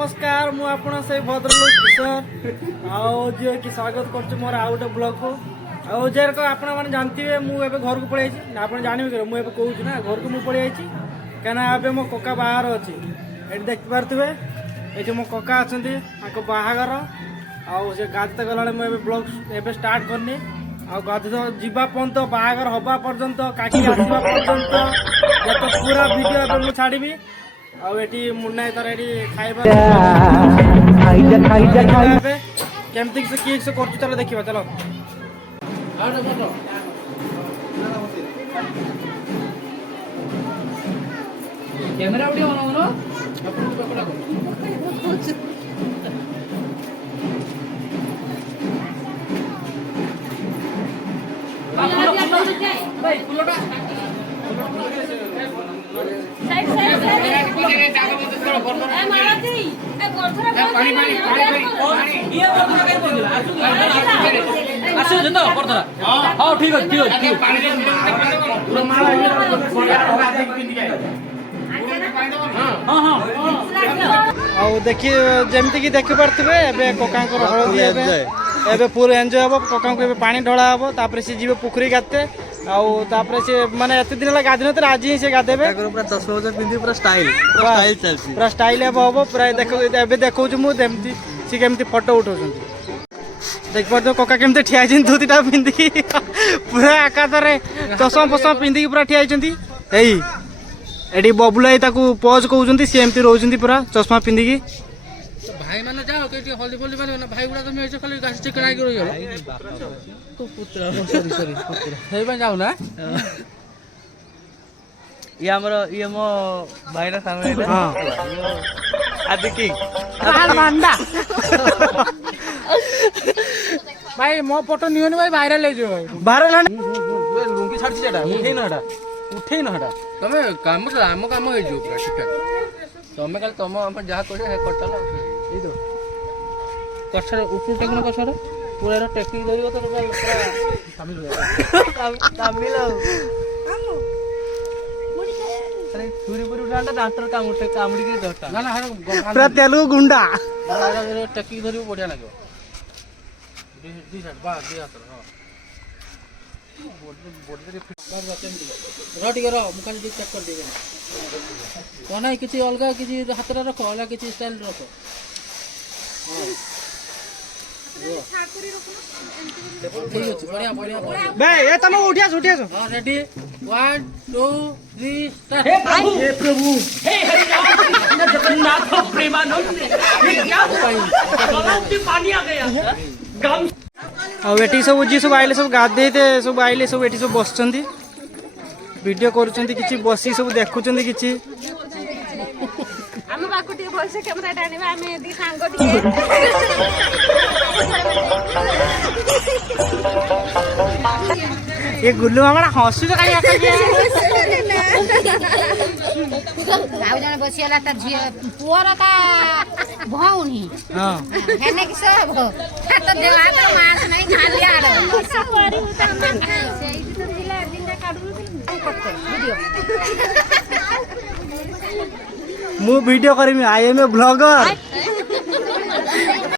नमस्कार मु आपण से भद्रलोक किशोर आओ जे कि स्वागत करछु मोर आउ गोटे ब्लॉग को आओ जेर को आपण माने जानती है मु एबे घर को पळै छी आपण जानिबे कर मु एबे कहू छी ना घर को मु पळै छी केना एबे मो कोका बाहर अछि एट देख पारथुबे एठी मो कोका अछंती आको बाहागर आओ जे गाते गलाळे मु एबे ब्लॉग एबे स्टार्ट करनी आ गाते जीवा पर्यंत बाहागर हबा पर्यंत काकी आसीबा पर्यंत जत पूरा वीडियो एबे मु छाडीबी ଆଉ ଏଠି ମୁନ୍ନା ତାର ଏଠି ଖାଇବା କେମିତି କିଏ ସେ କରୁଛୁ ଚାଲ ଦେଖିବା ଚାଲ କ୍ୟାମେରା ଉଠି ବନାଉନ ଆପଣଙ୍କୁ ପକଡ଼ା କର ଭାଇ ଫୁଲଟା साइड साइड ए मारती ए गोरथरा पानी पानी पानी ये गोरथरा के बोल आसो जतो गोरथरा हां ठीक है ठीक है पानी पूरा मारा हां हां आ देखि जेमति की देखि परथबे एबे कोका को हळदी एबे पूरा एन्जॉय हबो कोका को एबे पानी ढोला हबो तापर से जीवे पोखरी गाते आउ तापर से माने एते दिन ला गादिन त आज ही से गादेबे पूरा 10 बजे पिंदी पूरा स्टाइल चलसी पूरा स्टाइल हबो पूरा देखो एबे देखौ छु मु देमती से केमती फोटो उठौछन देख पर तो कोका केमती ठिया जिन धोतीटा पिंदी पूरा आकाश रे चश्मा फसमा पिंदी पूरा ठिया छंती एई एडी बबुलाई ताकू पोज कहउछंती से एमती रहउछंती पूरा चश्मा पिंदी की भाई माने जाओ केटी हल्दी बोली माने भाई गुडा तो मेचे खाली गाछ चिकना के रही गेलो तो पुत्र सॉरी पुत्र हेइ बा जाऊ ना ये हमरो ये मो भाई ना सामने हां आदि की हाल बांडा भाई मो फोटो नियोनी भाई वायरल ले जो वायरल लुंगी छाड़ी जेटा उठे ना हटा तमे काम हे जो पूरा ठीक है तमे कल तम हम जहा करे हे कटल ए दो कछर ऊपर टेकन कछर पूरा टेकिंग धरियो तो पूरा शामिल हो जाए शामिल हो अरे पूरी पूरी उठांटा डाक्टर कामुडी के दटा ना ना पूरा तेलुगु गुंडा टेकिंग धरियो बढ़िया लागो दी साइड बा दिया तो हां बॉडी रे फिट बार रोटी करो मुका जी चेक कर देबे कोना किछि अलगा किछि हातरा रखो अलगा किछि स्टाइल रखो ठाकुरी रखो ठीक अछि बढ़िया बढ़िया बे ए तमे उठिया हां रेडी 1 2 3 स्टार्ट हे प्रभु हे हरि राम जगन्नाथ प्रेमानंद ये क्या हुआ गलाव में पानी आ गया गम आ एटी सब जी सब आइले सब गाधे थे सब आइले सब एटी सब बसचंती वीडियो करूचंती किछि बसी सब देखुचंती किछि हम बाकुटी बोल से कैमरा डालबा हमें दी सांगो दिए ये गुल्लू हमरा हंसु तो काई आके गाव जने बसियाला त पुअर का भौनी हां हेने कि सब तो देला तो मार नहीं खालिया आडो सपरी उता मन सेई तो दिला दिन काडू करते वीडियो मु video Karmi I M A blogger